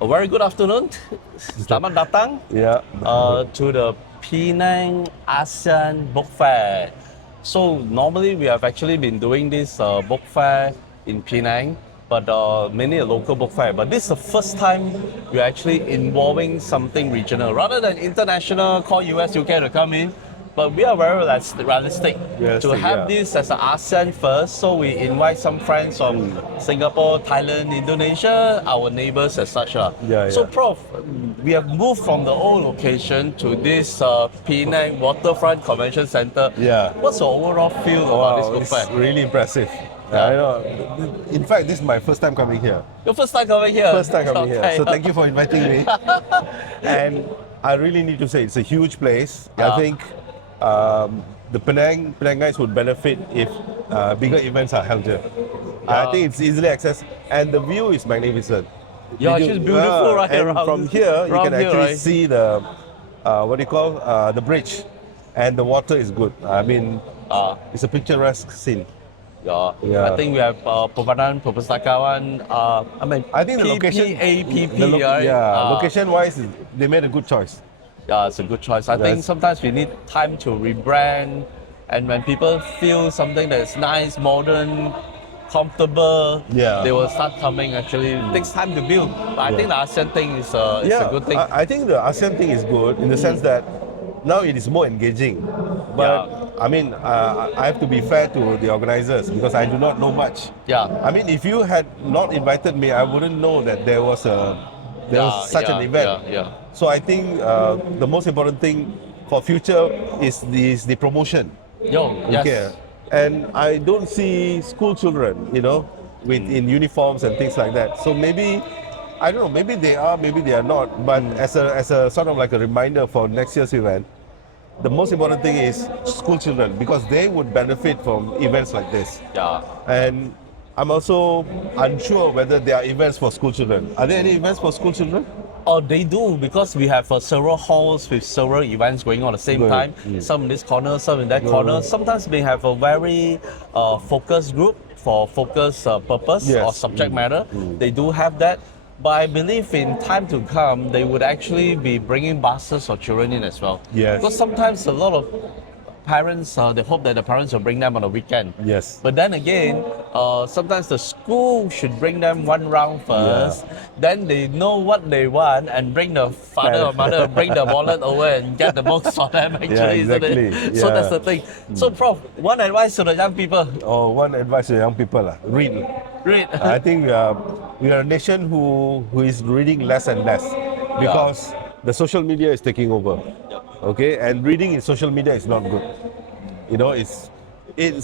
A very good afternoon. Selamat datang Yeah. to the Penang ASEAN Book Fair. So normally we have actually been doing this book fair in Penang, but mainly a local book fair. But this is the first time we're actually involving something regional rather than international, call US, UK to come in. But we are very realistic to Realistic, have yeah. this as an ASEAN first. So we invite some friends from Singapore, Thailand, Indonesia, our neighbors as such. Yeah, So, yeah. Prof, we have moved from the old location to this Penang Waterfront Convention Center. Yeah. What's your overall feel about this Wow, book it's fair? really impressive. Yeah. I know. In fact, this is my first time coming here. Your first time coming here? First time coming here. Okay. So thank you for inviting me. And I really need to say it's a huge place. Yeah. I think the Penang guys would benefit if bigger events are held here. I think it's easily accessed, and the view is magnificent. Yeah, it's just beautiful right and around. from here you around can here, actually right? see the what do you call the bridge, and the water is good. I mean, it's a picturesque scene. Yeah. Yeah. I think we have Perputaran Perpustakawan. I think the location, PPAPP, right? location-wise, they made a good choice. Yeah, it's a good choice. I think Yes. sometimes we need time to rebrand, and when people feel something that's nice, modern, comfortable, Yeah. they will start coming. Actually, it takes time to build. But I think the ASEAN thing is a good thing. I think the ASEAN thing is good in the sense that now it is more engaging. But I mean, I have to be fair to the organizers because I do not know much. Yeah. I mean, if you had not invited me, I wouldn't know that there was such an event. Yeah. So I think the most important thing for future is the promotion. Yo, yes. Okay. And I don't see school children, with in uniforms and things like that. So maybe, I don't know, maybe they are, maybe they are not. But as a sort of like a reminder for next year's event, the most important thing is school children because they would benefit from events like this. Yeah. And I'm also unsure whether there are events for school children. Are there any events for school children? Oh, they do because we have several halls with several events going on at the same Good. time. Some in this corner, some in that corner. Sometimes we have a very focused group for focus purpose Yes. or subject matter. They do have that. But I believe in time to come, they would actually be bringing buses for children in as well. Yes. Because sometimes a lot of parents, they hope that the parents will bring them on the weekend. Yes. But then again, sometimes the school should bring them one round first. Then they know what they want and bring the father or mother, bring the wallet over and get the books for them actually, isn't exactly. it? So Yeah. that's the thing. So Prof, one advice to the young people, Oh, one advice to young people, read. read. I think we are a nation who is reading less and less because the social media is taking over. Okay, and reading in social media is not good.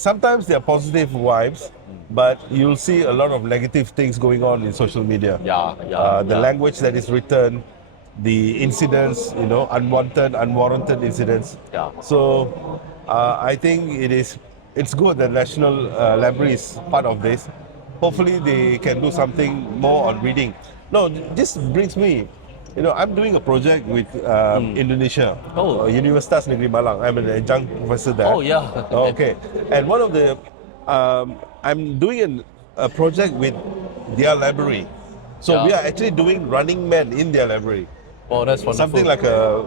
Sometimes there are positive vibes, but you'll see a lot of negative things going on in social media. The language that is written, the incidents, unwarranted incidents. Yeah. So I think it's good that National Library is part of this. Hopefully they can do something more on reading. No, this brings me, I'm doing a project with Indonesia, Universitas Negeri Malang. I'm an adjunct professor there. Oh, yeah. Okay. And one of the, I'm doing a project with their library. So we are actually doing Running Man in their library. Oh, that's wonderful. Something like a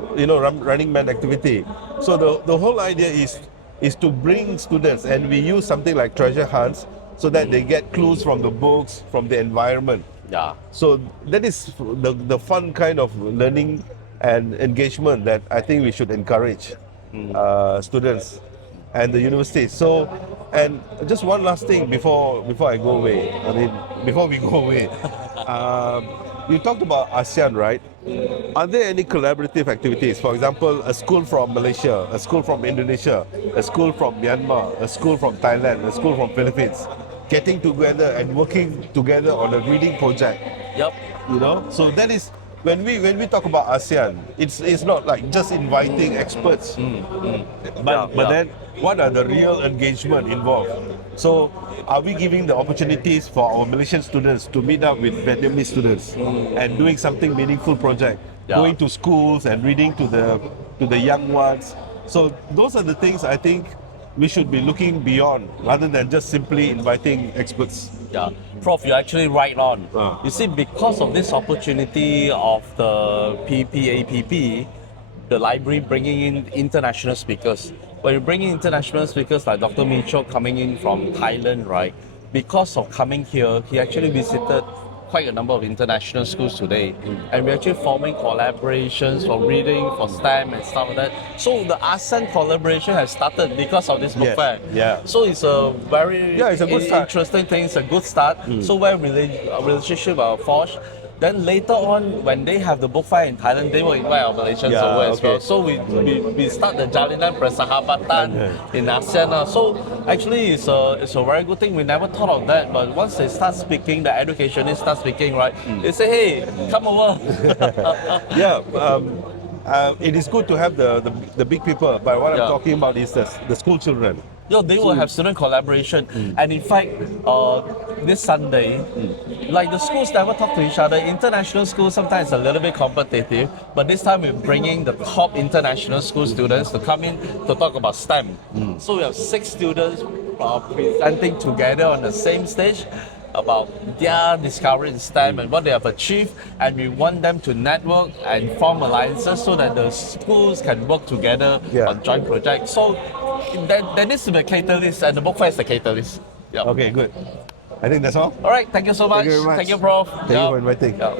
Running Man activity. So the whole idea is to bring students, and we use something like treasure hunts so that they get clues from the books, from the environment. Yeah. So that is the fun kind of learning and engagement that I think we should encourage students and the university. So, and just one last thing before I go away. Before we go away, you talked about ASEAN, right? Are there any collaborative activities? For example, a school from Malaysia, a school from Indonesia, a school from Myanmar, a school from Thailand, a school from Philippines, getting together and working together on a reading project. Yep. So that is when we talk about ASEAN, it's not like just inviting experts, but then what are the real engagement involved? So are we giving the opportunities for our Malaysian students to meet up with Vietnamese students and doing something meaningful project, going to schools and reading to the young ones? So those are the things I think we should be looking beyond rather than just simply inviting experts. Yeah, Prof, you're actually right on. Ah. You see, because of this opportunity of the PPAPP, the library bringing in international speakers. When you bring in international speakers like Dr. Micho coming in from Thailand, right? Because of coming here, he actually visited quite a number of international schools today. And we're actually forming collaborations for reading, for STEM and stuff like that. So the ASEAN collaboration has started because of this book Yes, fair. yeah. So it's a very It's a good start. interesting thing. It's a good start. So where relationship are forged. Then later on, when they have the book fair in Thailand, they will invite our Malaysians Yeah, over as well. okay. So we start the Jalinan Persahabatan in ASEAN. So actually, it's a very good thing. We never thought of that, but once they start speaking, the educationists start speaking, right? They say, hey, come over. Yeah, it is good to have the big people, but what Yeah. I'm talking about is the school children. They will have student collaboration. And in fact, this Sunday, like the schools never talk to each other. International schools sometimes a little bit competitive, but this time we're bringing the top international school students to come in to talk about STEM. So we have 6 students presenting together on the same stage about their discovery in STEM and what they have achieved, and we want them to network and form alliances so that the schools can work together Yeah. on joint projects. So there needs to be a catalyst, and the book fair is the catalyst. Yeah. Okay, good. I think that's all. All right, thank you so much. Thank you very much. Thank you, Prof. Thank you for inviting. Yeah.